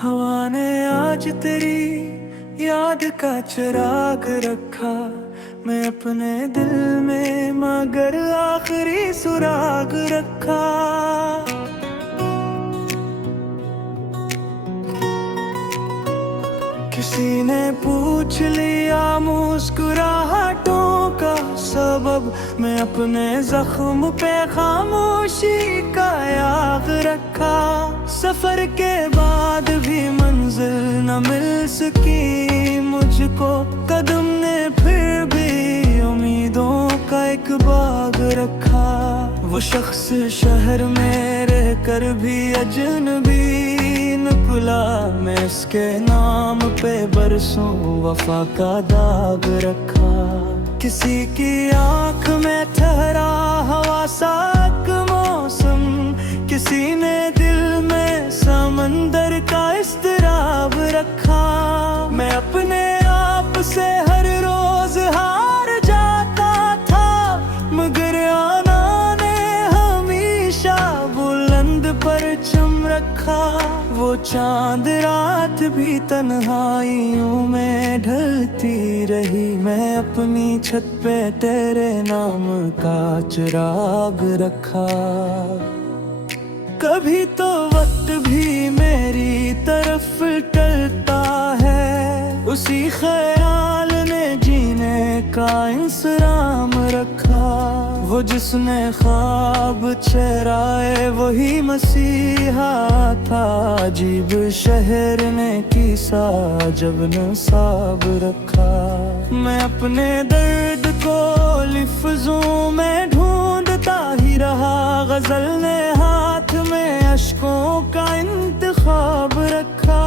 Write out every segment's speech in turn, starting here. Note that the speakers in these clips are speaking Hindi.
हवा ने आज तेरी याद का चिराग रखा, मैं अपने दिल में मगर आखिरी सुराग रखा। किसी ने पूछ लिया मुस्कुराहटों का सबब, मैं अपने जख्म पे खामोशी का याद रखा। सफर के बाद भी मंजिल न मिल सकी मुझको, कदम ने फिर भी उम्मीदों का एक बाग रखा। वो शख्स शहर में रह कर भी अजनबी निकला, मैं इसके नाम पे बरसों वफा का दाग रखा। किसी की आंख में ठहरा हवा सा मौसम, किसी ने दिल में समंदर का इज़्तिराब रखा। मैं अपने आप से हर रोज हार जाता था, मगर आना ने हमेशा बुलंद परचम रखा। वो चांद रात भी तन्हाइयों में ढलती रही, मैं अपनी छत पे तेरे नाम का चिराग रखा। कभी तो वक्त भी मेरी तरफ टलता है, उसी ख्याल ने जीने का इंसराम रखा। वो जिसने ख्वाब चराए वही मसीहा था, अजीब शहर ने किसा जब नसाब रखा। मैं अपने दर्द को लिफ्ज़ों में ढूंढता ही रहा, गजल ने हाथ में अश्कों का इंतखाब रखा।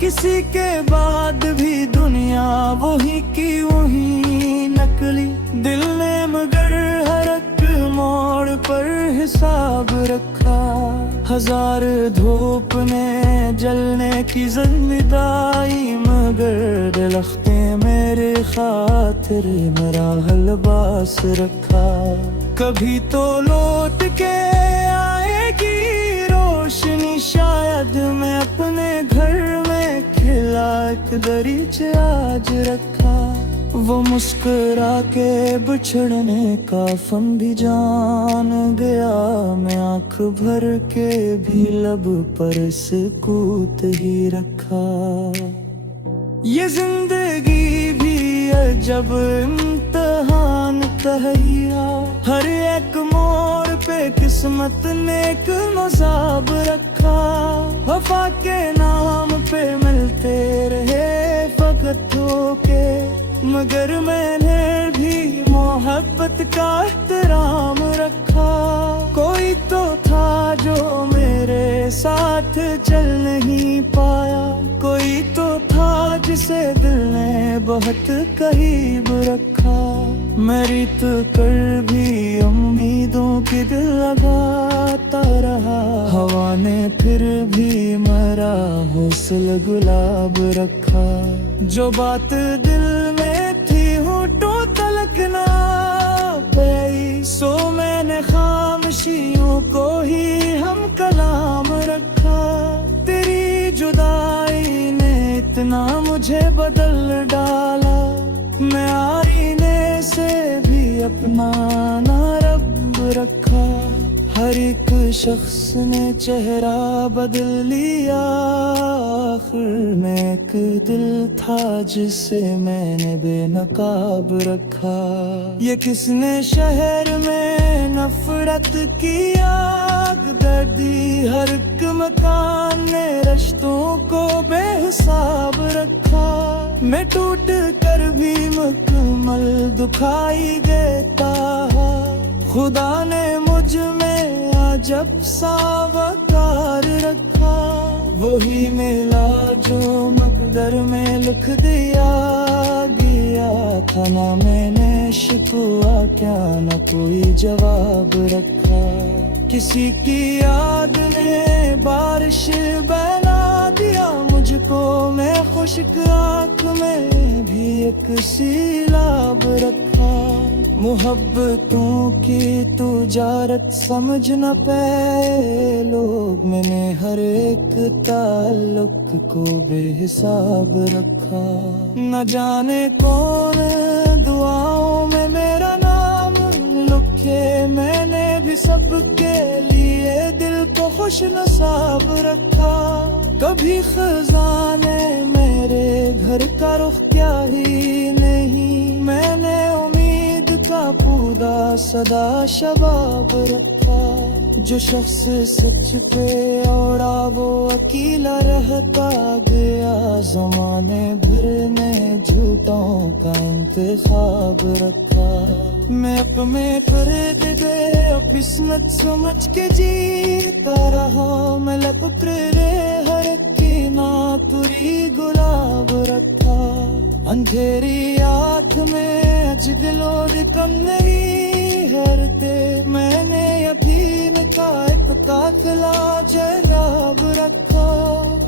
किसी के बाद भी दुनिया वही की वही नकली, दिल ने मगर हर एक मोड़ पर हिसाब रखा। हजार धूप ने जलने की ज़िम्मेदारी, मगर दरख्ते मेरे खातिर मेरा हलबास रखा। कभी तो लौट के आएगी रोशनी शायद, मैं अपने घर में खिला एक दरीचे आज रखा। वो मुस्कुरा के बिछड़ने का फन भी जान गया, मैं आँख भर के भी लब पर सुकूत ही रखा। ये जिंदगी भी अजब इम्तिहान तहैया, हर एक मोड़ पे किस्मत ने एक मज़ाब रखा। वफा के नाम पे मिलते रहे फकत होके, मगर मैंने भी मोहब्बत का एहतराम रखा। कोई तो था जो मेरे साथ चल नहीं पाया, कोई तो था जिसे दिल ने बहुत करीब रखा। मैं रीत कर भी उम्मीदों की दिल लगाता रहा, हवा ने फिर भी मेरा हौसला गुलाब रखा। जो बात दिल में थी होठों तलक ना पाई, सो मैंने खामोशियों को ही हम कलाम रखा। तेरी जुदाई ने इतना मुझे बदल डाला, मैं आईने से भी अपना ना रब रखा। हर एक शख्स ने चेहरा बदल लिया, आखिर में एक दिल था जिसे मैंने बेनकाब रखा। ये किसने शहर में नफरत की आग दर्दी, हर एक मकान ने रिश्तों को बेहिसाब रखा। मैं टूट कर भी मुकम्मल दुखाई देता, खुदा ने मुझ में अजब सा वकार रखा। वही मिला जो मकदर में लिख दिया गया था, ना मैंने शिकवा क्या न कोई जवाब रखा। किसी की याद ने बारिश बना दिया मुझको, मैं खुश्क आँख में भी एक सीलाब रखा। मोहब्बतों की तुजारत समझ न पाए लोग, मैंने हर एक ताल्लुक को बेहिसाब रखा। न जाने कौन दुआओं में मेरा नाम लिखे, मैंने भी सबके लिए दिल को खुश नसाब रखा। कभी खजाने मेरे घर का रुख क्या ही नहीं, मैंने उम्मीद का पूरा सदा शबाब रखा। जो शख्स सच पे औड़ा वो अकेला रहता गया, जमाने भर ने झूठों का इंतखाब रखा। मैं अपने फर्द गए किस्मत समझ के जीता रहा, मैं लपक रहे हर की ना तुरी गुलाब रखा। अंधेरी आँख में अजगलो कम नहीं हरते, मैंने यकीन का एक काफिला जराब रखा।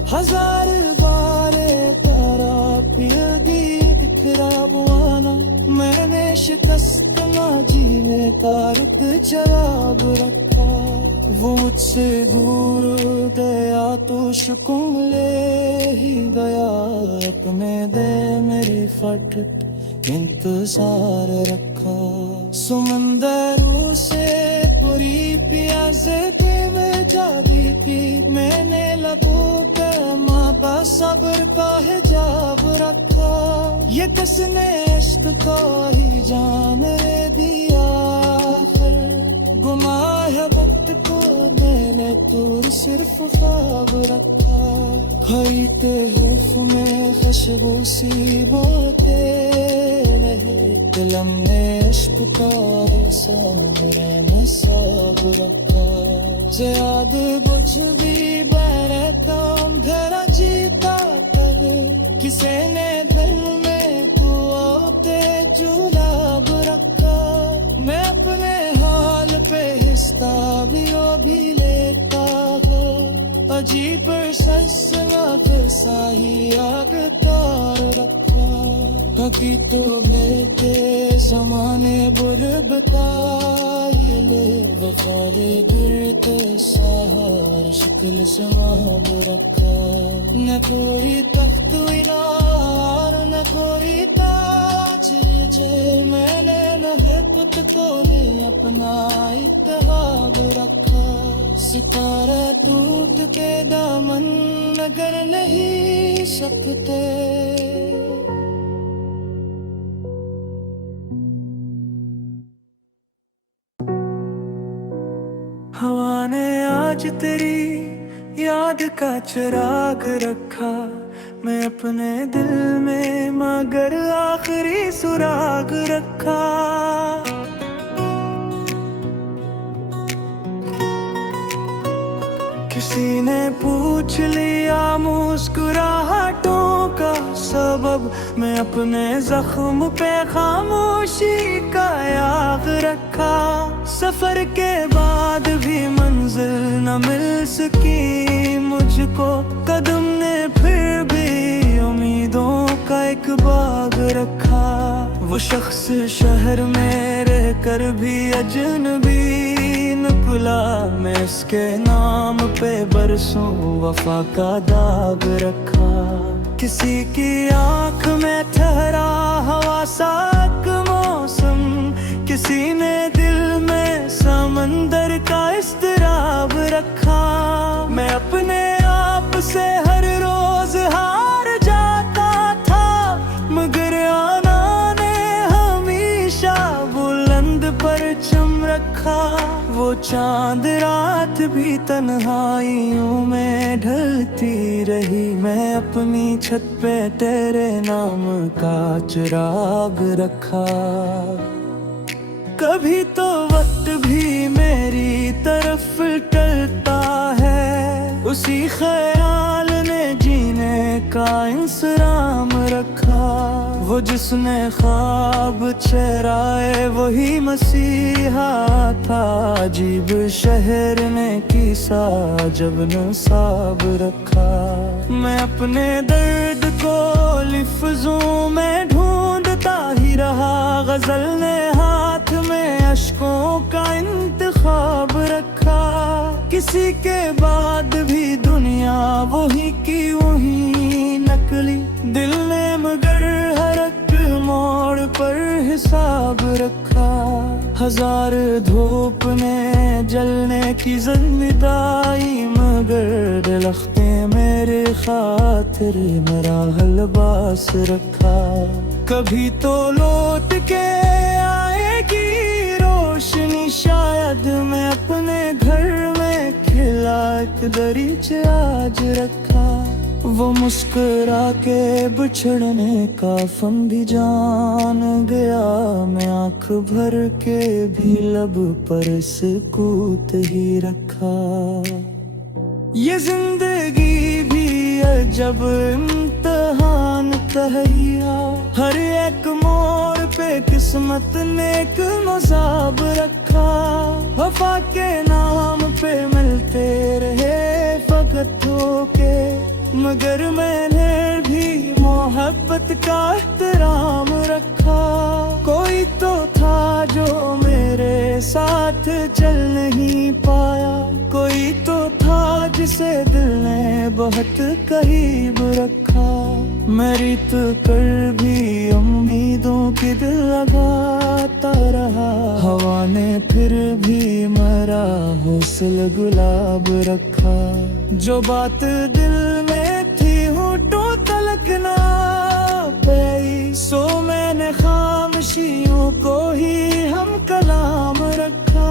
हजार बारे तारा फिरगी बिखरा बुआना, मैंने शिकस्त ना जीने का रुख जवाब रखा। वो मुझसे दूर गया तो शुकुम ले ही गया, अपने दे मेरी फट इंतजार रखा। समंदरों से पूरी प्यासे पे मैं जागी की, मैंने लबों पे माँ बा सब्र का हिजाब रखा। ये किसने इश्क को ही जान दिया, गुमाह है वक्त को मैंने तो सिर्फ ख्वाब रखा। खरीदते हुफ में खुशबू सी बोते रहे, दिल ने इश्क का साबराना साब रखा। याद बुझ भी बरता अंधेरा जीता करे, किसी ने दिल में कुआते जुलाब रखा। मैं अपने हाल पे हिस्सा भी लेता हूँ, अजीब सलसला जैसा ही आग तार रखा। कभी तो मेरे जमाने बुर बताए ले, वफाले गिरते सहार शक्ल समाब रखा। न कोई तख्त इनार न कोई ताज जे, मैंने न हरकत को ने अपना इत्तेहाब रखा। सितारे टूट के दामन नगर नहीं सकते, हवा ने आज तेरी याद का चिराग रखा। मैं अपने दिल में मगर आखिरी सुराग रखा। किसी ने पूछ लिया मुस्कुराहटों का सबब, मैं अपने जख्म पे खामोशी का याद रखा। सफर के बाद भी मंजिल न मिल सकी मुझको, कदम ने फिर भी उम्मीदों का एक बाग रखा। वो शख्स शहर में रह कर भी अजनबी निकला, मैं इसके नाम पे बरसों वफा का दाग रखा। किसी की आंख में ठहरा हवा साक मौसम, किसी ने दिल में समंदर का इस्तराब रखा। मैं अपने आप से हर रोज हार जाता था, मगर आना ने हमेशा बुलंद परचम रखा। वो चांद रात भी तन्हाइयों में ढलती रही, मैं अपनी छत पे तेरे नाम का चिराग रखा। कभी तो वक्त भी मेरी तरफ टलता है, उसी ख्याल ने जीने का इंसराम रखा। वो जिसने ख्वाब चराए वही मसीहा था, अजीब शहर ने किसा जब नसाब रखा। मैं अपने दर्द को लिफ्ज़ों में ढूंढता ही रहा, गजल ने हाथ साथ में अश्कों का इंतखाब रखा। किसी के बाद भी दुनिया वही की वही नकली, दिल ने मगर हर एक मोड़ पर हिसाब रखा। हजार धूप में जलने की ज़िम्मेदारी, मगर दलख्ते मेरे खातिर मेरा हलबास रखा। कभी तो लौट के आएगी रोशनी, शायद मैं अपने घर में खिला एक दरीचे आज रखा। वो मुस्कुरा के बिछड़ने का फन भी जान गया, मैं आंख भर के भी लब पर सुकूत ही रखा। ये जिंदगी भी अजब इम्तिहान तहैया, हर एक मोड़ पे किस्मत ने एक मज़ाब रखा। वफा के नाम पे मिलते रहे फकत धोखे, मगर मैंने भी मोहब्बत का एहतराम रखा। कोई तो था जो मेरे साथ चल नहीं पाया, कोई तो था जिसे दिल ने बहुत करीब रखा। मैं रीत कर भी उम्मीदों की दिल लगाता रहा, हवा ने फिर भी मेरा हौसला गुलाब रखा। जो बात दिल में थी होठों तलक ना पाई, सो मैंने खामोशियों को ही हम कलाम रखा।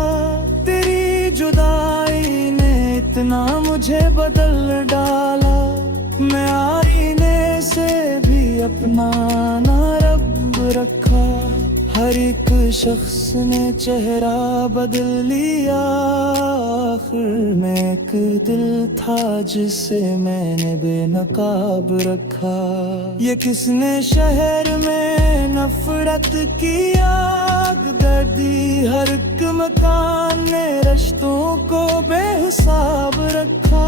तेरी जुदाई ने इतना मुझे बदल डाला, मैं आईने से भी अपना ना रब रखा। हर एक शख्स ने चेहरा बदल लिया, आखिर में एक दिल था जिसे मैंने बेनकाब रखा। ये किसने शहर में नफरत की आग दर्दी, हर एक मकान ने रिश्तों को बेहिसाब रखा।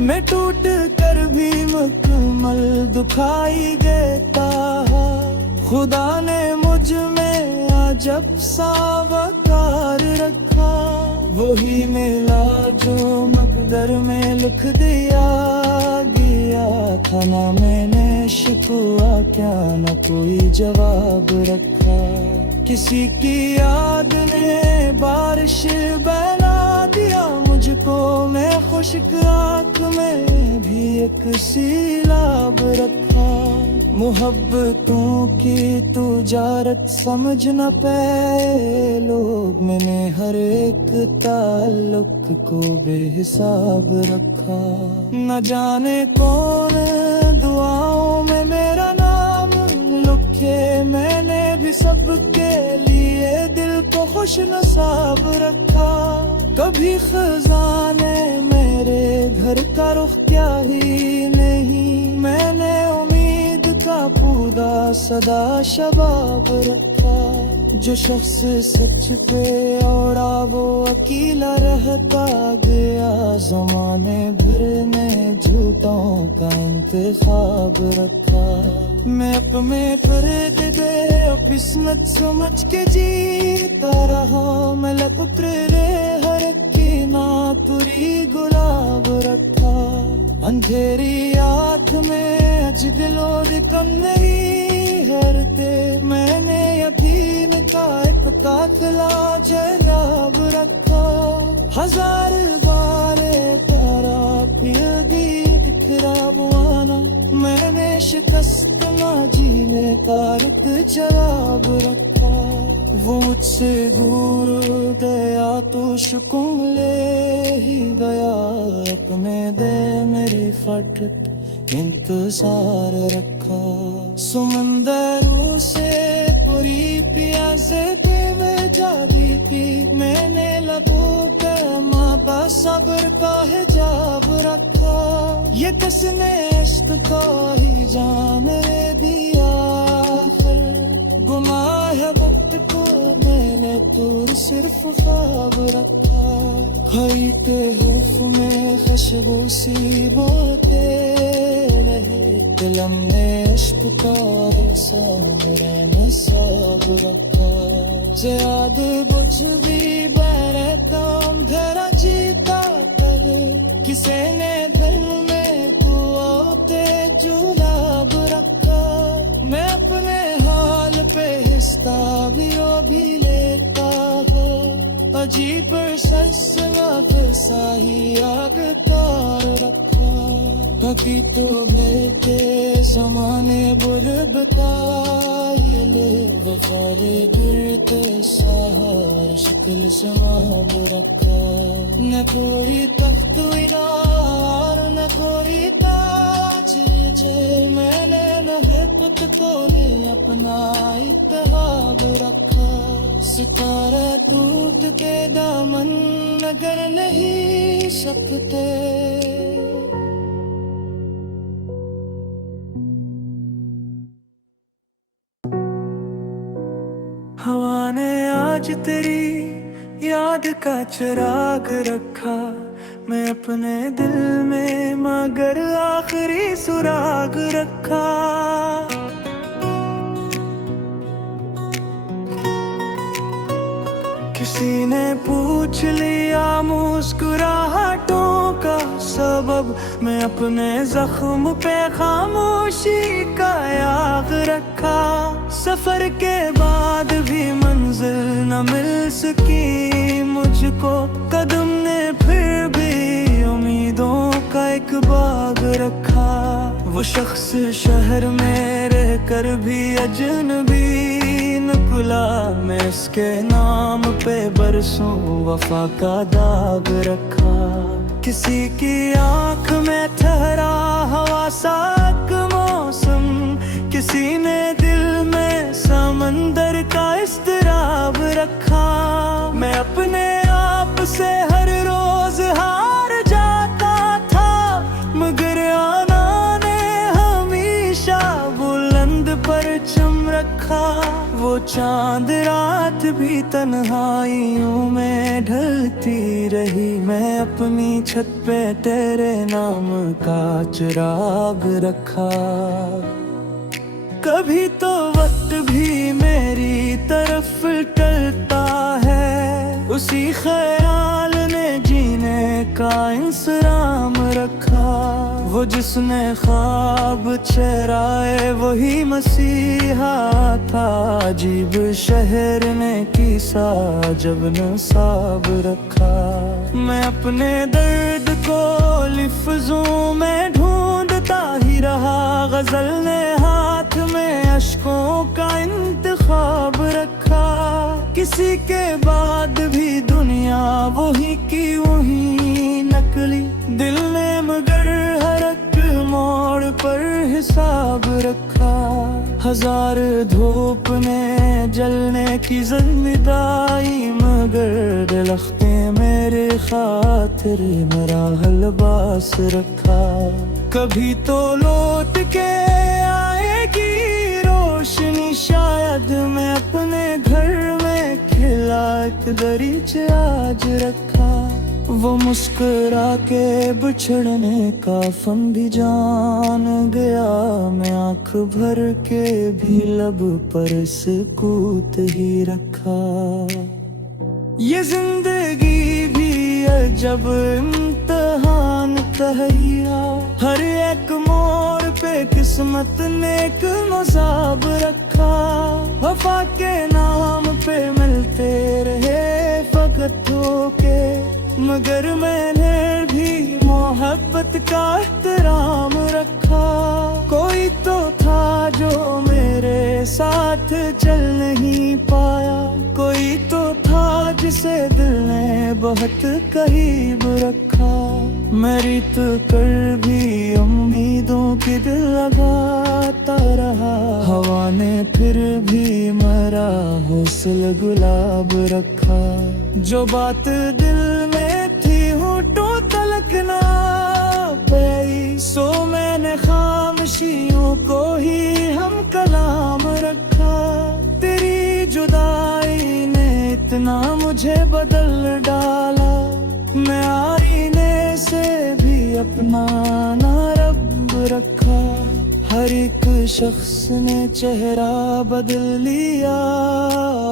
मैं टूट कर भी मुकम्मल दुखाई देता, खुदा ने मुझ में अजब सा वकार रखा। वही मिला जो मकदर में लिख दिया गया था, ना मैंने शिकवा क्या न कोई जवाब रखा। किसी की याद ने बारिश बना दिया मुझको, मैं खुश्क आँख में भी एक सीलाब रखा। मोहब्बतों की तुजारत समझ न पाए लोग, मैंने हर एक ताल्लुक को बेहिसाब रखा। न जाने कौन दुआओं में मेरा नाम लिखे, मैंने भी सबके लिए दिल को खुश नसाब रखा। कभी खजाने मेरे घर का रुख क्या ही नहीं, मैंने उम्मीद का पौधा सदा शबाब रखा। जो शख्स सच पे औरा वो अकेला रहता गया, जमाने भर ने झूठों का इंतखाब रखा। मैं अपने फर्द दे किस्मत समझ के जीता रहा, मैं लपट रे हर की ना तुरी गुलाब रखा। अंधेरी आँख में अज दिलो कम नहीं हरते, मैंने यकीन का एक काफिला जराब रखा। हजार बारे तारा फिर दी बिखरा बुआना, मैंने शिकस्त ना जीने का एक जवाब रखा। वो मुझसे दूर गया तो सुकून ले ही गया, अपने दे मेरी फट इंतजार रखा। समंदरों से पूरी प्यासे थे मैं जागी की, मैंने लबों पर माँ बा सब्र का हिजाब रखा। ये किसने इश्क को ही जाने दिया, गुनाह है वक्त को मैंने तो सिर्फ ख्वाब रखा। खरीदते हुफ में खुशबू सी बोते रहे, दिल में इश्क का साबराना साब रखा। याद बुझ भी बरता अंधेरा जीता कर किसी ने दिल में कुआते जुलाब रखा। मैं अपने हाल पे भी लेता हूँ अजीब सलसला सा ही आग तार रखा। कभी तो मेरे जमाने बुर बताए वफारे गिरते सहार शक्ल समाब रखा। न कोई तख्त इनार न कोई ताज जे मैंने न हिब्बत को ने अपना इत्तेहाब रखा। सितारे टूट के दामन नगर नहीं सकते। हवा ने आज तेरी याद का चिराग रखा। मैं अपने दिल में मगर आखिरी सुराग रखा। किसी ने पूछ लिया मुस्कुराहटों का सबब। मैं अपने जख्म पे खामोशी का याग रखा। सफर के बाद भी मंजिल न मिल सकी मुझको। कदम ने फिर भी उम्मीदों का एक बाग रखा। वो शख्स शहर में रह कर भी अजनबी निकला। मैं इसके नाम पे बरसों वफा का दाग रखा। किसी की आंख में ठहरा हवा साक मौसम। किसी ने दिल में समंदर का इस्तिराब रखा। मैं अपने आप से हर रोज हार जाता था मगर आना ने हमेशा बुलंद परचम रखा। वो चांद रात भी तन्हाइयों में ढलती रही। मैं अपनी छत पे तेरे नाम का चिराग रखा। कभी तो वक्त भी मेरी तरफ टलता है। उसी ख्याल ने जीने का इंसराम रखा। वो जिसने ख्वाब चेहराए वही मसीहा था। अजीब शहर ने किसा जब नसाब रखा। मैं अपने दर्द को लिफ्ज़ों में ढूंढता ही रहा। गजल ने हाथ में अश्कों का इंतखाब रखा। किसी के बाद भी दुनिया वही की वही नकली। दिल ने मगर हर एक मोड़ पर हिसाब रखा। हजार धूप ने जलने की ज़िम्मेदारी मगर दलख्ते मेरे खातिर मेरा हलबास रखा। कभी तो लौट के आएगी रोशनी शायद। मैं अपने घर में खिला एक दरीच आज रखा। वो मुस्कुरा के बिछड़ने का फन भी जान गया। मैं आँख भर के भी लब पर सुकूत ही रखा। ये जिंदगी भी अजब इम्तिहान तहैया। हर एक मोड़ पे किस्मत ने एक मज़ाब रखा। वफा के नाम पे मिलते रहे फकत धोखे मगर मैंने भी मोहब्बत का एहतराम रखा। कोई तो था जो मेरे साथ चल नहीं पाया। कोई तो था जिसे दिल ने बहुत करीब रखा। मैं रीत कर भी उम्मीदों की दिल लगाता रहा। हवा ने फिर भी मेरा हौसला गुलाब रखा। जो बात दिल में थी होठों तलक ना पाई। सो मैंने खामोशियों को ही हम कलाम रखा। तेरी जुदाई ने इतना मुझे बदल डाला। मैं आईने से भी अपना ना रब रखा। हर एक शख्स ने चेहरा बदल लिया,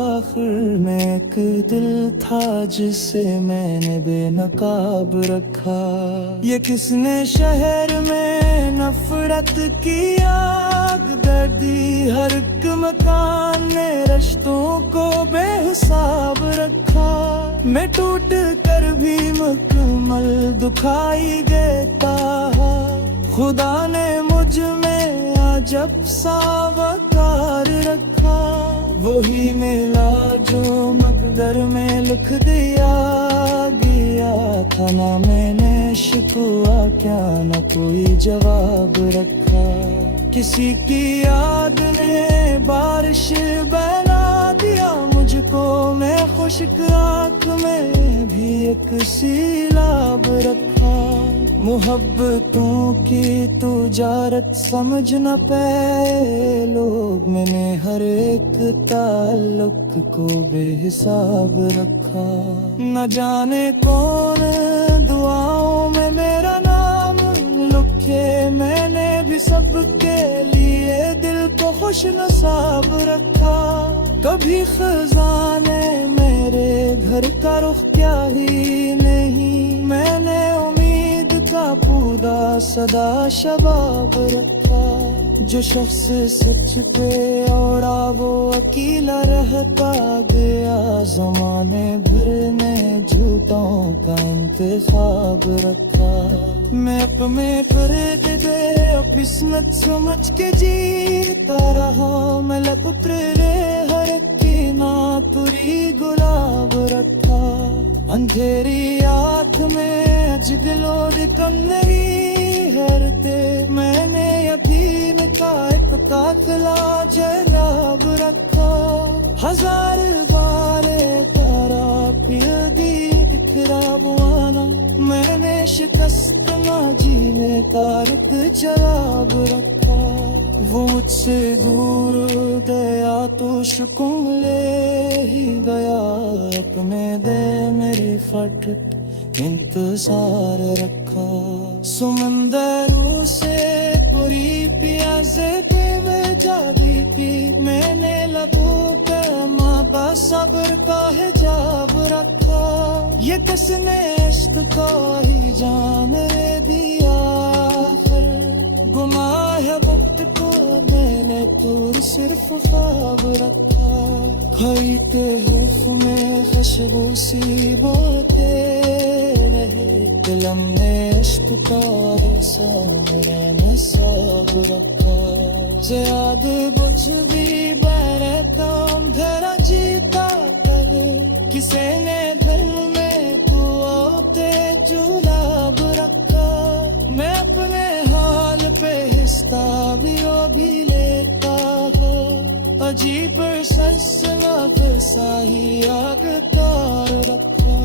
आखिर में एक दिल था जिसे मैंने बेनकाब रखा। ये किसने शहर में नफरत की आग दर्दी, हर एक मकान ने रिश्तों को बेहिसाब रखा। मैं टूट कर भी मुकम्मल दुखाई देता, खुदा ने मुझ में अजब सा वकार रखा। वही मिला जो मकदर में लिख दिया गया था, ना मैंने शिकवा क्या न कोई जवाब रखा। किसी की याद ने बारिश बना दिया मुझको, मैं खुश्क आँख में भी एक सीलाब रखा। मोहब्बतों की तुजारत समझ न पाए लोग, मैंने हर एक ताल्लुक को बेहिसाब रखा। न जाने कौन दुआओं में मेरा नाम लिखे, मैंने भी सबके लिए दिल को खुश नसाब रखा। कभी खजाने मेरे घर का रुख क्या ही नहीं, मैंने का पूरा सदा शबाब रखा। जो शख्स सच पे औड़ा वो अकेला रहता गया, जमाने भर ने झूठों का इंतखाब रखा। मैं अपने करद दे किस्मत समझ के जीता रहा, मैं लपुत्र रे हर की ना तुरी गुलाब रखा। अंधेरी आँख में अजगलो कम नहीं हरते, मैंने यतीम का एक काफिला जराब रखा। हजार बारे तारा फिर दी बिखरा बुआना, मैंने शिकस्त ना जीने का एक जवाब रखा। वो मुझसे दूर गया तो शुकुम ले ही गया, अपने दे मेरी फट इंतजार रखा। समंदरों से पूरी प्यासे में जाबी की, मैंने लबों पर माँ सब्र का हिजाब रखा। ये किसने इश्क को ही जान दिया, गुमा है वक्त को मैंने तो सिर्फ ख्वाब रखा। खरीदते हुफ में खुशबू सी बोते रहे, दिलम ने इश्क का नसाब रखा। ज़याद बुझ भी बरता अंधेरा जीता करे, किसी ने दिल में कुआते जुलाब रखा। मैं अपने हाल पे हिस्सा भी लेता हूँ, अजीब सल्सलात साही आगतार रखा।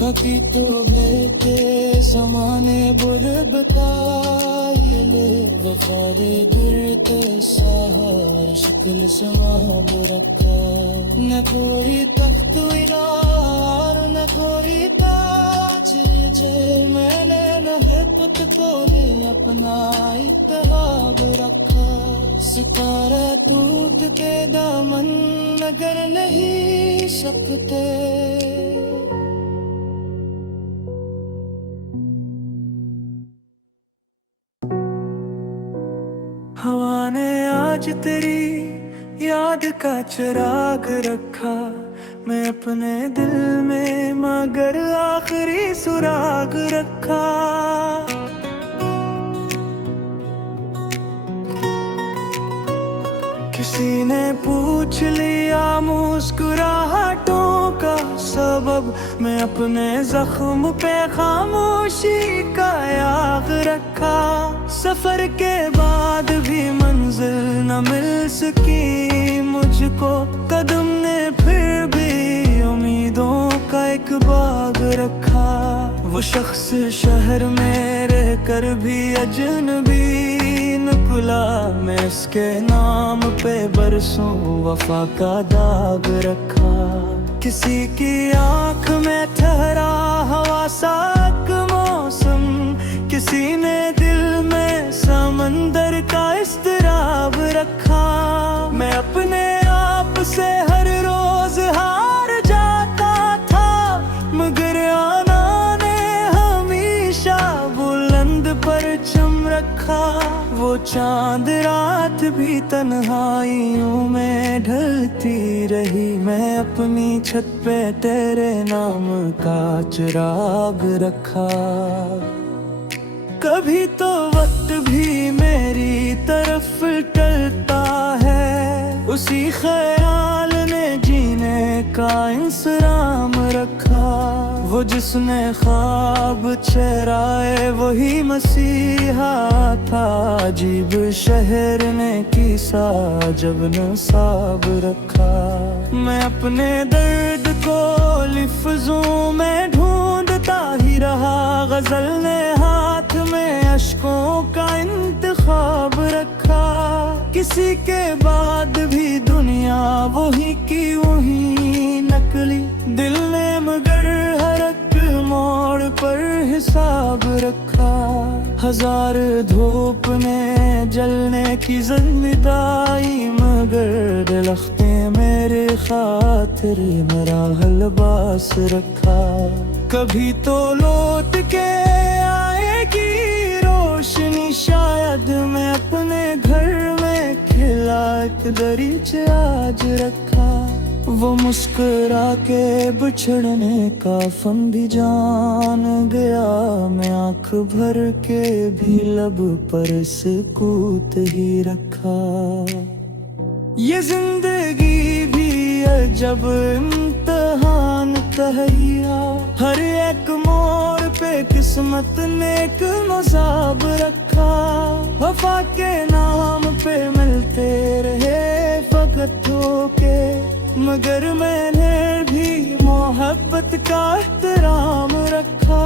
कभी तो मेरे जमाने बुर बताए ले, वफादे गिरते सहार शक्ल समाब रखा। न कोई तख्त इनार न कोई ताज जे, मैंने न हिब्बत को अपना इत्तेहाब रखा। सितारा टूट के दामन नगर नहीं सकते, हवा ने आज तेरी याद का चिराग रखा। मैं अपने दिल में मगर आखिरी सुराग रखा। किसी ने पूछ लिया मुस्कुराहटों का सबब, मैं अपने जख्म पे खामोशी का याग रखा। सफर के बाद भी मंजिल न मिल सकी मुझको, कदम ने फिर भी उम्मीदों का एक बाग रखा। वो शख्स शहर में रह कर भी अजनबी निकला, मैं इसके नाम पे बरसों वफा का दाग रखा। किसी की आंख में ठहरा हवा साक मौसम, किसी ने दिल में समंदर का इस्तेमाल रखा। वो चांद रात भी तन्हाइयों में ढलती रही, मैं अपनी छत पे तेरे नाम का चिराग रखा। कभी तो वक्त भी मेरी तरफ टलता है, उसी ख्याल ने जीने का इंतजाम रखा। वो जिसने ख्वाब चेहराए वही मसीहा था, अजीब शहर ने किसा जब नसाब रखा। मैं अपने दर्द को लिफ्ज़ों में ढूंढता ही रहा, गजल ने हाथ में अश्कों का इंतखाब रखा। किसी के बाद भी दुनिया वही की वही नकली, दिल ने मगर हर एक मोड़ पर हिसाब रखा। हजार धूप ने जलने की ज़िम्मेदारी, मगर दरख्ते मेरे खातिर मेरा हलबास रखा। कभी तो लौट के आएगी रोशनी, शायद मैं अपने घर में खिला एक दरीचे आज रखा। वो मुस्कुरा के बिछड़ने का फन भी जान गया, मैं आँख भर के भी लब पर सुकूत ही रखा। ये जिंदगी भी अजब इम्तिहान तहैया, हर एक मोड़ पे किस्मत ने एक मज़ाब रखा। वफा के नाम पे मिलते रहे फकत धोखे, मगर मैंने भी मोहब्बत का एहतराम रखा।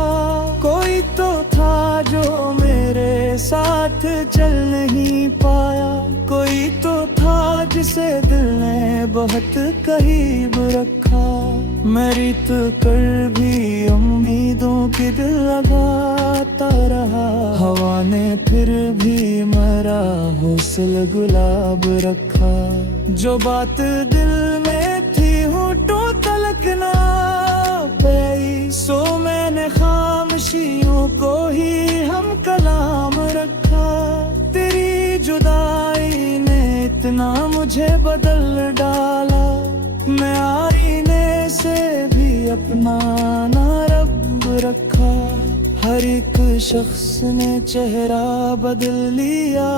कोई तो था जो मेरे साथ चल नहीं पाया, कोई तो था जिसे दिल ने बहुत करीब रखा। मैं रीत कर भी उम्मीदों की दिल लगाता रहा, हवा ने फिर भी मेरा हौसला गुलाब रखा। जो बात दिल में थी होठों तलक ना पाई, सो मैंने खामोशियों को ही हम कलाम रखा। तेरी जुदाई ने इतना मुझे बदल डाला, मैं आईने से भी अपना ना रब रखा। हर एक शख्स ने चेहरा बदल लिया,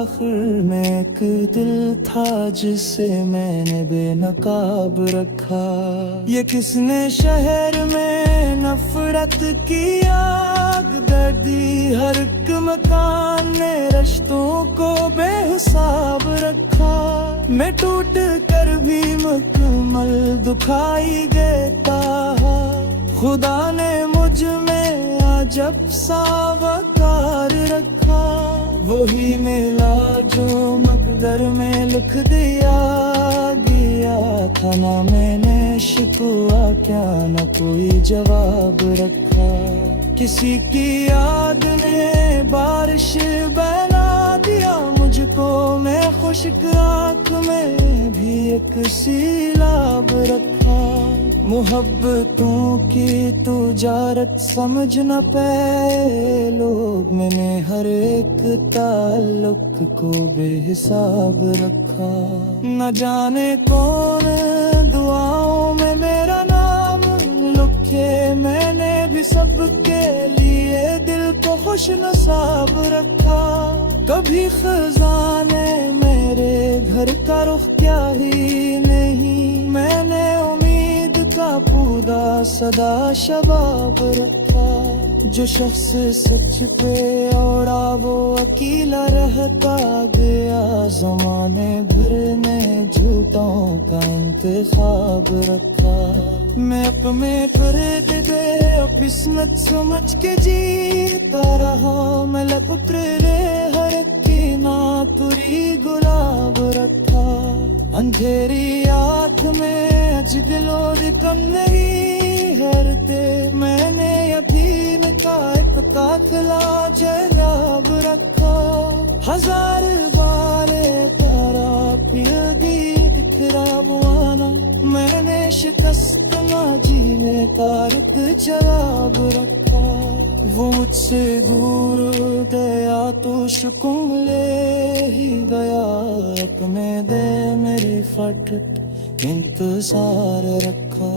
आखिर में एक दिल था जिसे मैंने बेनकाब रखा। ये किसने शहर में नफरत की आग दर्दी, हर एक मकान ने रिश्तों को बेहिसाब रखा। मैं टूट कर भी मुकम्मल दुखाई देता, खुदा ने मुझ में अजब सा वकार रखा। वही मिला जो मकदर में लिख दिया गया था, ना मैंने शिकवा क्या न कोई जवाब रखा। किसी की याद ने बारिश बना दिया मुझको, मैं खुश्क आँख में भी एक सीलाब रखा। मोहब्बतों की तुजारत समझ न पाए लोग, मैंने हर एक ताल्लुक को बेहिसाब रखा। न जाने कौन दुआओं में मेरा नाम लिखे, मैंने भी सबके लिए दिल को खुश नसाब रखा। कभी खजाने मेरे घर का रुख क्या ही नहीं, मैंने उम्मीद का पौधा सदा शबाब रखा। जो शख्स सच पे औड़ा वो अकेला रहता गया, जमाने भर ने झूठों का इंतखाब रखा। मैं अपने करद गए किस्मत समझ के जीता रहा, मैं उतरे हर की ना तुरी गुलाब रखा। अंधेरी आँख में अजगलो कम नहीं हरते, मैंने यतीम का एक काफिला जराब रखा। हजार बार तारा फिर दी बिखरा बुआना, मैंने शिकस्त ना जीने का एक जवाब रखा। वो मुझसे मुझसे दूर गया तो सुकून ले ही गया, अपने दे मेरी फट इंतजार रखा।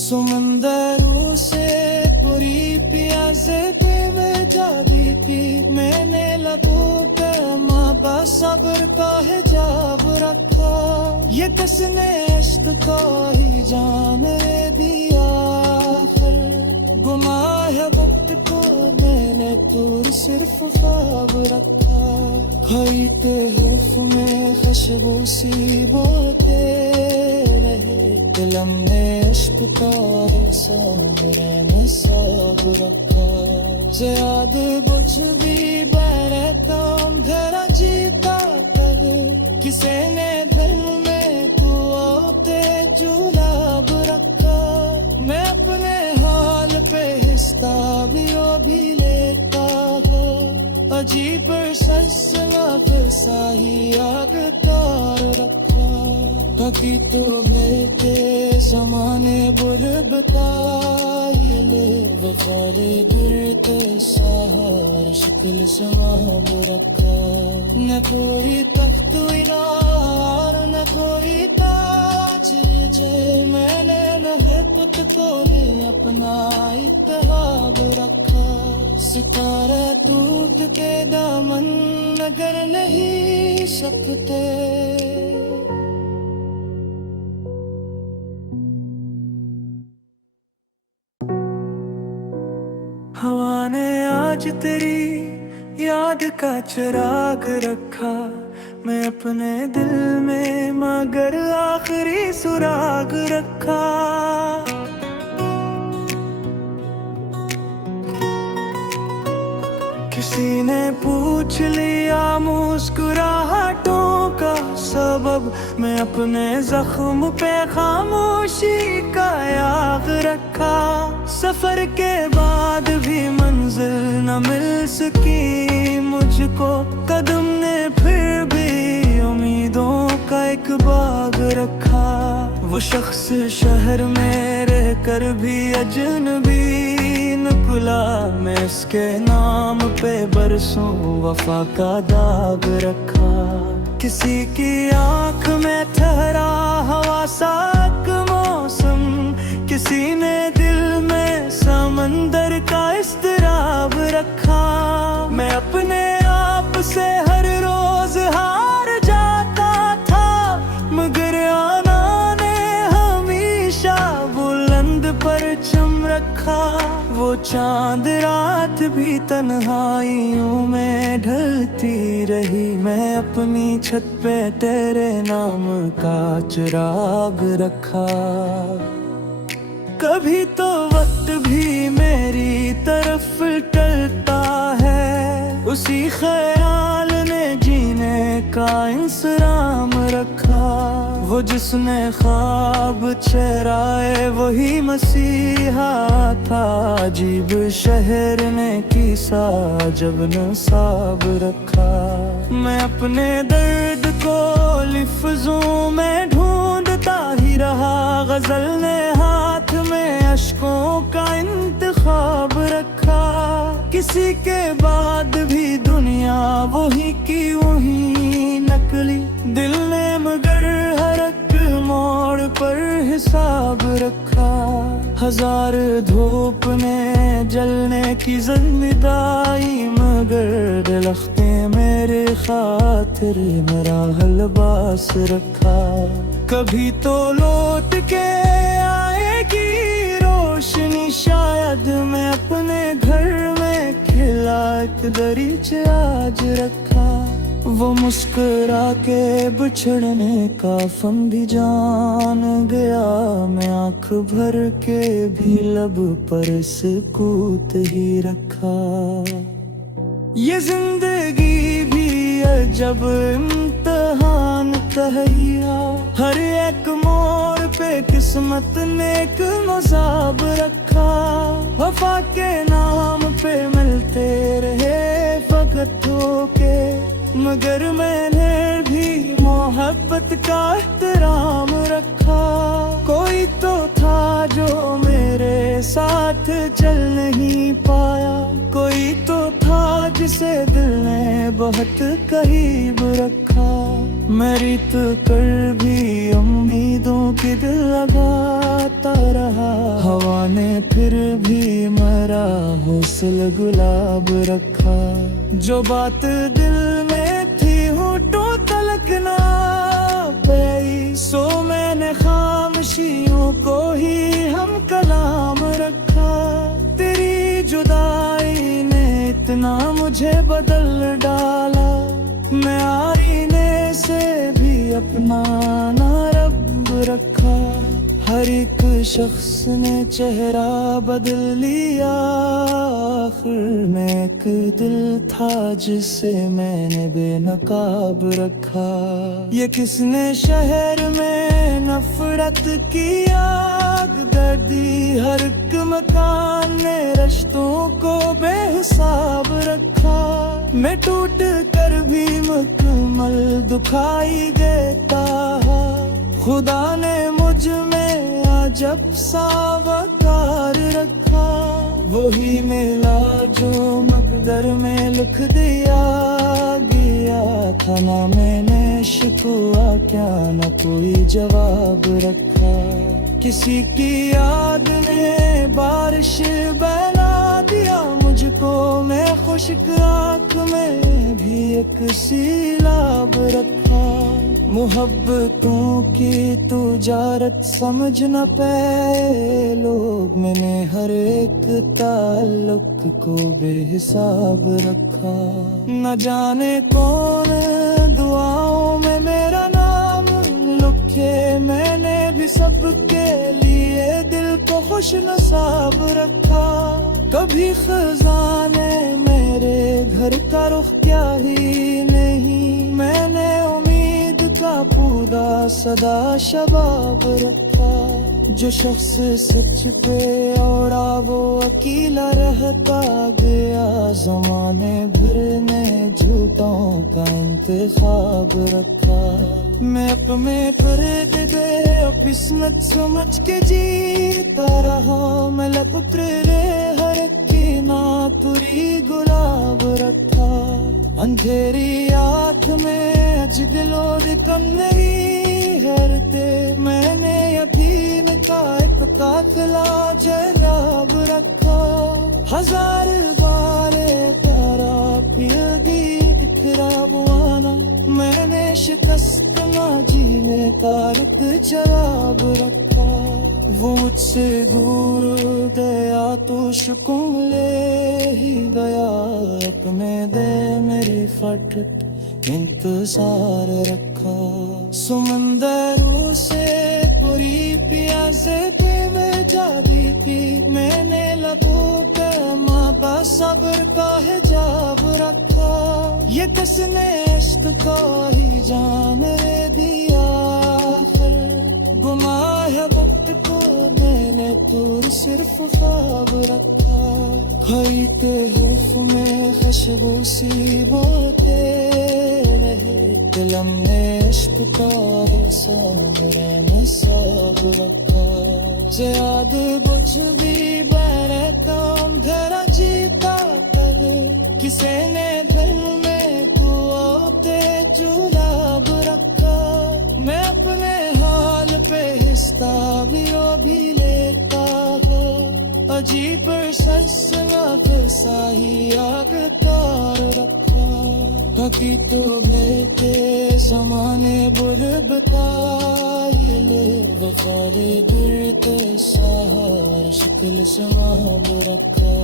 समंदरों से पूरी प्यासे देवे जादी थी, मैंने लबों पे माँ का सब्र का हिजाब रखा। ये किसने इश्क को ही जाने दिया, गुमा है वक्त को मैंने तो सिर्फ ख्वाब रखा। खरीदते हर्फ में खुशबू सी बोते रहे, दिलम ने इश्क का साब रखा। याद बुझ भी बरता घर जीता कर, किसी ने दिल में तो आते जुलाब रखा। मैं अपने हाल पे हिस्सा भी लेता हूँ, अजीब सलसला वैसा ही आगतार रखा। कभी तो मेरे जमाने बुल बताए ले, वफाले गिरते सहार शक्ल समाब रखा। न कोई तख्त इनार न कोई ताज जे, मैंने न हरकत को अपना इत्तेहाब रखा। सितारे टूट के दामन नगर नहीं सकते, हवा ने आज तेरी याद का चिराग रखा। मैं अपने दिल में मगर आखिरी सुराग रखा। किसी ने पूछ लिया मुस्कुराहटों का सबब, मैं अपने जख्म पे खामोशी का याद रखा। सफर के बाद भी मंजिल न मिल सकी मुझको, कदम ने फिर भी उम्मीदों का एक बाग रखा। वो शख्स शहर में रह कर भी अजनबी निकला, मैं इसके नाम पे बरसों वफा का दाग रखा। किसी की आंख में ठहरा हवा साक मौसम, किसी ने दिल में समंदर का इस्तिराब रखा। मैं अपने आप से हर रोज हार जाता था, मगर आना ने हमेशा बुलंद परचम रखा। वो चांद रात भी तन्हाइयों में ढलती रही, मैं अपनी छत पे तेरे नाम का चिराग रखा। कभी तो वक्त भी मेरी तरफ टलता है, उसी ख्याल ने जीने का इंसराम रखा। वो जिसने ख्वाब चेहराए वही मसीहा था, अजीब शहर ने किसा जब नसाब रखा। मैं अपने दर्द को लिफ्ज़ों में ढूंढता ही रहा, गजल ने हाथ में अश्कों का इंतखाब रखा। किसी के बाद भी दुनिया वही की वही नकली, दिल ने मगर हर एक मोड़ पर हिसाब रखा। हजार धूप ने जलने की ज़िम्मेदारी, मगर दलख्ते मेरे खातिर मेरा हलबास रखा। कभी तो लौट के आएगी रोशनी शायद, मैं अपने घर में खिला एक दरीचे आज रखा। वो मुस्कुरा के बिछड़ने का फन भी जान गया, मैं आँख भर के भी लब पर सुकूत ही रखा। ये जिंदगी भी अजब इम्तिहान तहैया, हर एक मोड़ पे किस्मत ने एक मज़ाब रखा। वफा के नाम पे मिलते रहे फकत धोखे, मगर मैंने भी मोहब्बत का एहतराम रखा। कोई तो था जो मेरे साथ चल नहीं पाया, कोई तो था जिसे दिल ने बहुत करीब रखा। मेरी तो कर भी उम्मीदों की दिल लगाता रहा, हवा ने फिर भी मेरा हौसला गुलाब रखा। जो बात दिल में थी होठों तलक ना पाई, सो मैंने खामोशियों को ही हम कलाम रखा। तेरी जुदाई ने इतना मुझे बदल डाला, मैं आईने से भी अपना ना रब रखा। हर एक शख्स ने चेहरा बदल लिया, आखिर में एक दिल था जिसे मैंने बेनकाब रखा। ये किसने शहर में नफरत की आग दर्दी, हर एक मकान ने रिश्तों को बेहिसाब रखा। मैं टूट कर भी मुकम्मल दुखाई देता, खुदा ने मुझ में अजब सा वकार रखा। वही मिला जो मकदर में लिख दिया गया था, ना मैंने शिकवा क्या न कोई जवाब रखा। किसी की याद ने बारिश बना दिया मुझको, मैं खुश्क आँख में भी एक सीलाब रखा। मोहब्बतों की तुजारत समझ न पाए लोग, मैंने हर एक ताल्लुक को बेहिसाब रखा। न जाने कौन दुआओं में मेरा नाम लिखे, मैंने भी सबके लिए दिल को खुश नसाब रखा। कभी खजाने मेरे घर का रुख क्या ही नहीं, मैंने उम्मीद का पौधा सदा शबाब रखा। जो शख्स सच पे औड़ा वो अकेला रहता गया, जमाने भर ने झूठों का इंतखाब रखा। मैं अपने फर्द दे किस्मत समझ के जीता रहा, मैं लपुत्र रे हर की ना तुरी गुलाब रखा। अंधेरी आँख में अजगलो कम नहीं हरते, मैंने यतीम का एक काफिला जराब रखा। हजार बारे तारा फिरगी दिखरा बुआना, मैंने शिकस्त ना जीने का एक जवाब रखा। वो मुझसे दूर गया तो सुकून ले ही गया, अपने दे मेरी फट इंतजार रखा। समंदरों से पूरी प्यासे थे में जादी की, मैंने लबों पे माँ का सब्र का हिजाब रखा। ये किसने इश्क को ही जान दिया, गुनाह है वक्त को मैंने तो सिर्फ ख्वाब रखा। खरीदते हुर्फ में खुशबू सी बोते रहे, दिलम ने इश्क का साबरे नसाब रखा। ज़याद बुझ भी बड़े काम धरा जीता कर, किसे ने दिल में कुआते जुलाब रखा। मैं अपने हाल पे हिस्सा भी लेता हूँ, अजीब सल्सला साही आग तार रखा। बाकी तो बेटे जमाने बुर बताए ले, वफाले गिरते सहार शक्ल समाब रखा।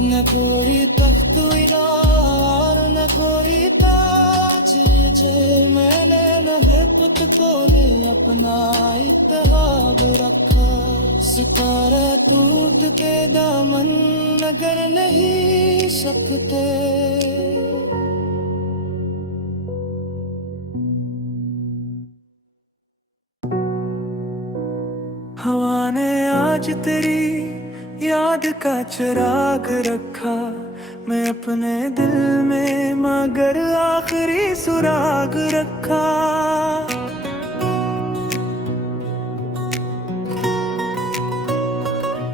न कोई तख्त इनार न कोई ताज जे, मैंने नहकत को ने अपना इत्तेहाब रखा। सितारे टूट के दामन नगर नहीं सकते, हवा ने आज तेरी याद का चिराग रखा। मैं अपने दिल में मगर आखिरी सुराग रखा।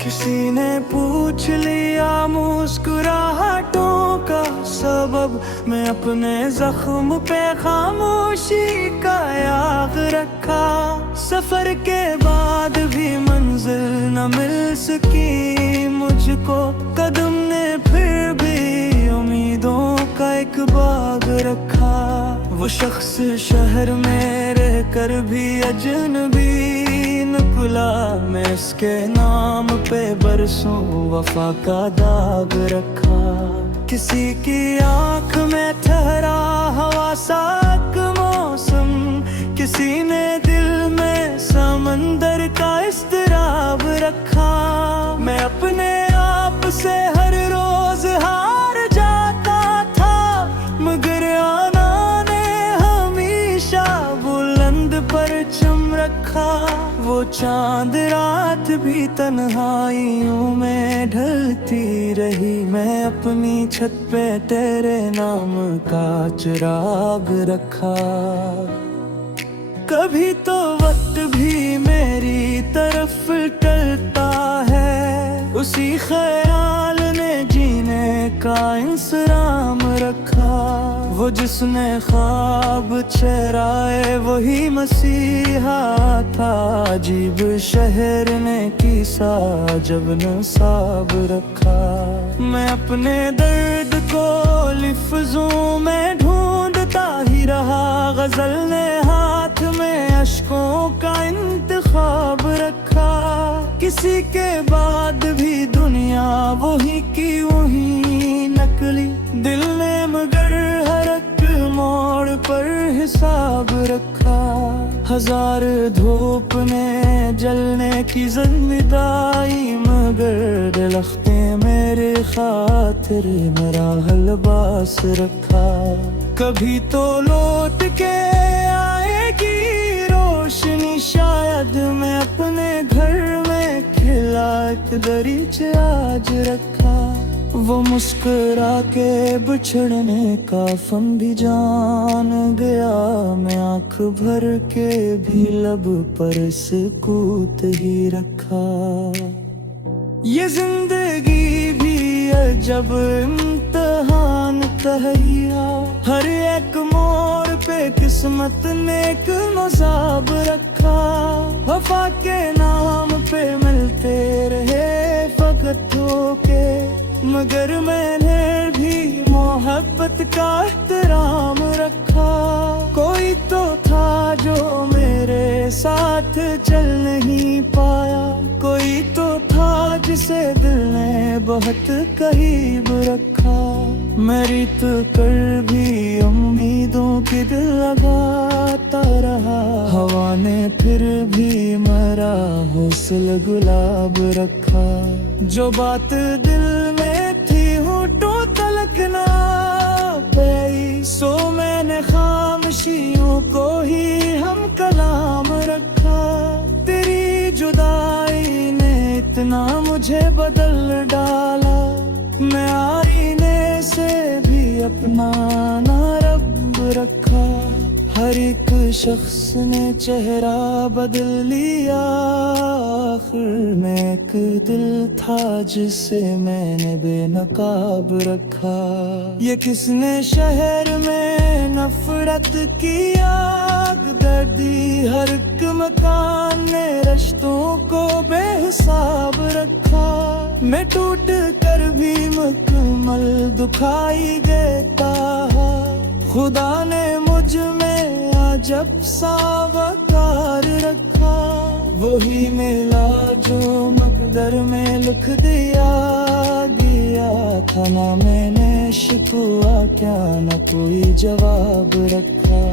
किसी ने पूछ लिया मुस्कुराहटों का सबब, मैं अपने जख्म पे खामोशी का याग रखा। सफर के बाद भी मंजिल न मिल सकी मुझको, कदम ने फिर भी उम्मीदों का एक बाग रखा। वो शख्स शहर में रह कर भी अजनबी निकला, मैं उसके नाम पे बरसों वफा का दाग रखा। किसी की आंख में ठहरा हवा साक मौसम, किसी ने दिल में समंदर का इज़्तिराब रखा। मैं अपने आप से हर रोज हार जाता था, मगर आना ने हमेशा बुलंद परचम रखा। वो चांद रात भी तन्हाइयों में ढलती रही, मैं अपनी छत पे तेरे नाम का चिराग रखा। कभी तो वक्त भी मेरी तरफ टलता है, उसी ख्याल ने जीने का इंसराम रखा। वो जिसने ख्वाब चराए वही मसीहा था, अजीब शहर ने किसा जब नसाब रखा। मैं अपने दर्द को लिफ्ज़ों में ढूंढता ही रहा, गजल ने हाथ में अश्कों का इंतखाब रखा। किसी के बाद भी दुनिया वही की वही नकली, दिल ने मगर हर एक मोड़ पर हिसाब रखा। हजार धूप ने जलने की ज़िम्मेदारी, मगर दरख्ते मेरे खातिर मेरा हलबास रखा। कभी तो लौट के आएगी रोशनी शायद, मैं अपने घर में खिला एक दरीचे आज रखा। वो मुस्कुरा के बिछड़ने का फन भी जान गया, मैं आँख भर के भी लब पर सुकूत ही रखा। ये जिंदगी भी अजब इम्तिहान तहैया, हर एक मोड़ पे किस्मत ने एक मज़ाब रखा। वफा के नाम पे मिलते रहे फकत धोखे, मगर मैंने भी मोहब्बत का एहतराम रखा। कोई तो था जो मेरे साथ चल नहीं पाया, कोई तो था जिसे दिल ने बहुत करीब रखा। मैं रीत कर भी उम्मीदों की दिल लगाता रहा, हवा ने फिर भी मेरा हौसला गुलाब रखा। जो बात दिल में थी होठों तलक ना पाई, सो मैंने खामोशियों को ही हम कलाम रखा। तेरी जुदाई ने इतना मुझे बदल डाला, मैं आईने से भी अपना ना रब रखा। हर एक शख्स ने चेहरा बदल लिया, आखिर में एक दिल था जिसे मैंने बेनकाब रखा। ये किसने शहर में नफरत की आग दर्दी, हर एक मकान ने रिश्तों को बेहिसाब रखा। मैं टूट कर भी मुकम्मल दुखाई देता, खुदा ने मुझ में अजब सा वकार रखा। वही मिला जो मकदर में लिख दिया गया था, ना मैंने शिकवा क्या न कोई जवाब रखा।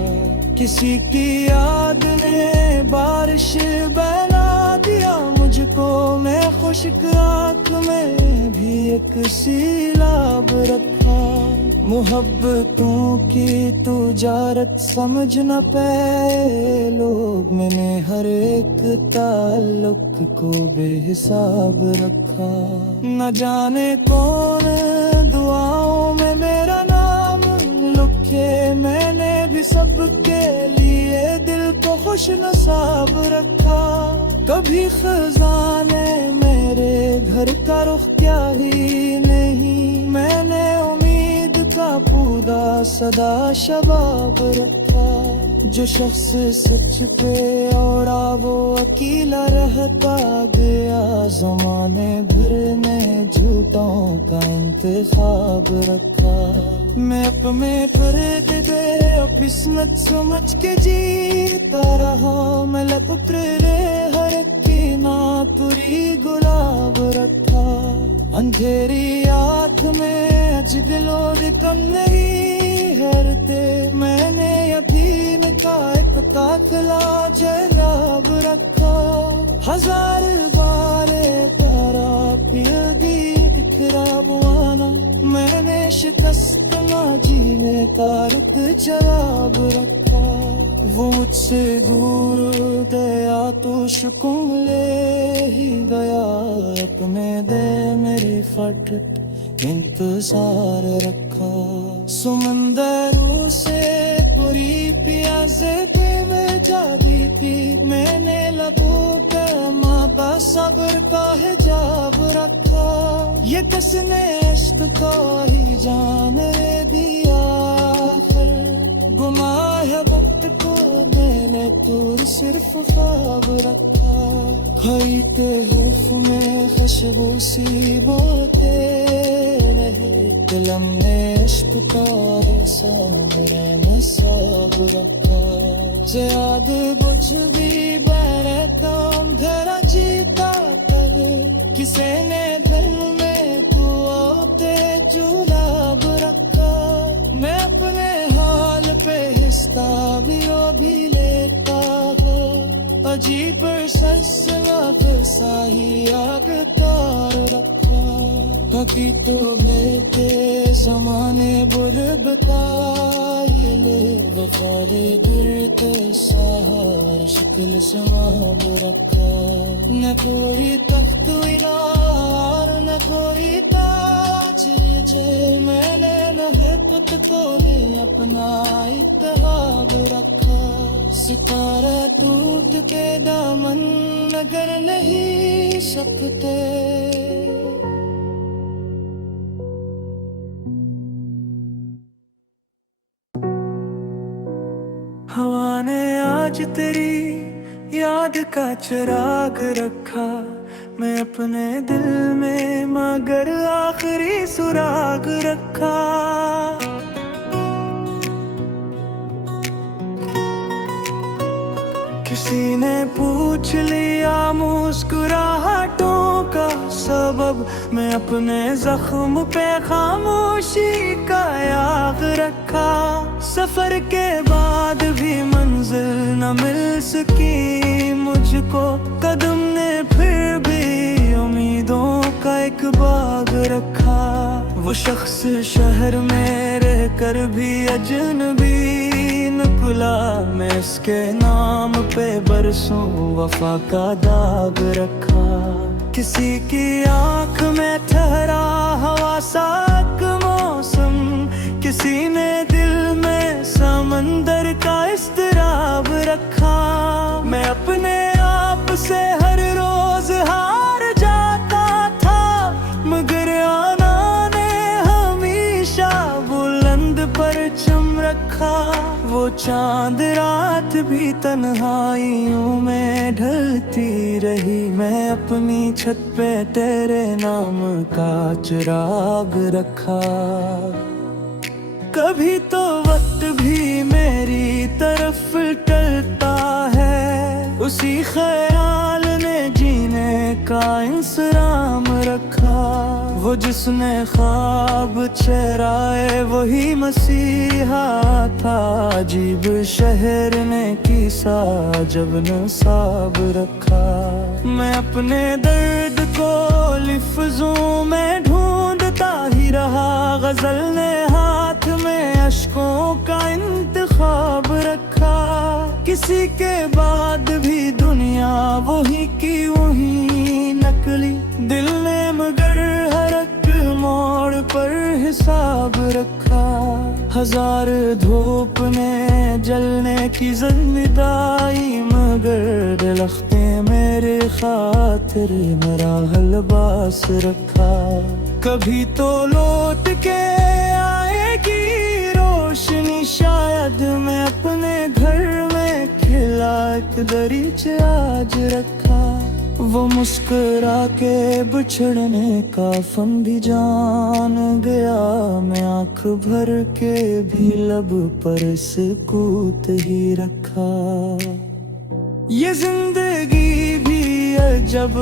किसी की याद ने बारिश बना दिया मुझको, को मैं खुश्क आँख में भी एक सीलाब रखा। मोहब्बतों की तुजारत समझ न पाए लोग, मैंने हर एक ताल्लुक को बेहिसाब रखा। न जाने कौन दुआओं में मेरा नाम लिखे, मैंने भी सबके लिए दिल को खुश नसाब रखा। कभी खजाने मेरे घर का रुख क्या ही नहीं, मैंने उम्मीद का पूरा सदा शबाब रखा। जो शख्स सच पे और वो अकेला रहता गया, जमाने भर ने झूठों का इंतखाब रखा। मैं अपने फर्द दे किस्मत समझ के जीता रहा, मैं लपुत्र रे हर की ना तुरी गुलाब रखा। अंधेरी आँख में अज दिलो कम नहीं हरते, मैंने यकीन का एक काफिला जराब रखा। हजार बारे तारा फिर दी बिखरा बुआना, मैंने शिकस्त ना जीने का रुत जवाब रखा। वो मुझसे दूर गया तो सुकून ले ही गया, अपने दे मेरी फट इंतजार रखा। समंदरों से पूरी प्यासे पे मैं जागी थी, मैंने लबों पे मापा सब्र का हिजाब रखा। ये किसने इश्क को ही जान दिया, गुनाह है वक्त को मैंने तो सिर्फ ख्वाब रखा। खाईते हुफ में खुशबू सी बोते रहे, दिलम ने इश्क का साबरे नसाब रखा। ज़याद बुझ भी बड़े तुम घर जीता करे, किसी ने दिल में कुआते जुलाब रखा। मैं अपने हाल पे हिस्सा भी लेता हूँ, अजीब सलसला साही आग तार रखा। कभी तो मेरे जमाने बुर बताए ले, वफारे गिरते सहार शिकल समाब रखा। न कोई तख्त इनार न कोई ताज जे, मैंने न हरकत को अपना इत्तेहाब रखा। सितारा टूट के दामन नगर नहीं सकते, हवा ने आज तेरी याद का चिराग रखा। मैं अपने दिल में मगर आखिरी सुराग रखा। किसी ने पूछ लिया मुस्कुराहटों का सबब, मैं अपने जख्म पे खामोशी का याद रखा। सफर के बाद भी मंजिल न मिल सकी मुझको, कदम ने फिर भी उम्मीदों का एक बाग रखा। वो शख्स शहर में रह कर भी अजनबी निकला, मैं इसके नाम पे बरसों वफा का दाग रखा। किसी की आंख में ठहरा हवा साक मौसम, किसी ने दिल में समंदर का इस्तराब रखा। मैं अपने आप से हर रोज हार जाता था, मगर आना ने हमेशा बुलंद परचम रखा। वो चांद रात भी तन्हाइयों में ढलती रही, मैं अपनी छत पे तेरे नाम का चिराग रखा। कभी तो वक्त भी मेरी तरफ टलता है, उसी ख्याल ने जीने का इंसराम रखा। वो वो जिसने ख्वाब चेहराए वही मसीहा था। अजीब शहर ने किसा जब नसाब रखा। मैं अपने दर्द को लिफ्ज़ों में ढूंढता ही रहा। गजल ने हाथ में अश्कों का इंतखाब रखा। किसी के बाद भी दुनिया वही की वही नकली। दिल ने मगर हर एक मोड़ पर हिसाब रखा। हजार धूप ने जलने की ज़िम्मेदारी मगर दरख्ते मेरे खातिर मेरा लिबास रखा। कभी तो लौट के आएगी रोशनी शायद। मैं अपने घर में खिला एक दरीचे आज रखा। वो मुस्कुरा के बिछड़ने का फन भी जान गया। मैं आँख भर के भी लब पर सुकूत ही रखा। ये जिंदगी भी अजब